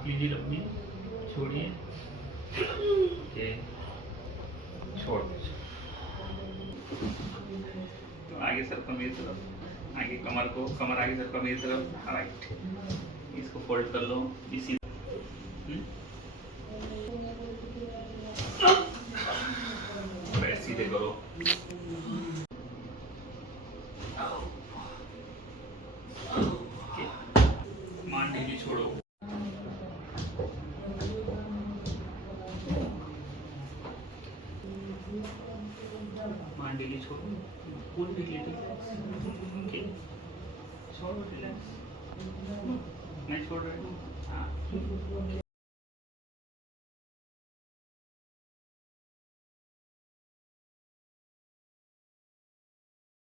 सांस लीजिए लंबी, छोड़िए, ओके, छोड़ दीजिए। तो आगे सर को मेरी तरफ, आगे कमर आगे सर को मेरी तरफ, राइट। इसको फोल्ड कर लो इसी, पैर सीधे करो, ओके, मान ढीली छोड़ो, मान ढीली छोड़ो, फुल ढीली, ओके, छोड़ो, रिलैक्स, मैं छोड़ रहा हूँ, हाँ।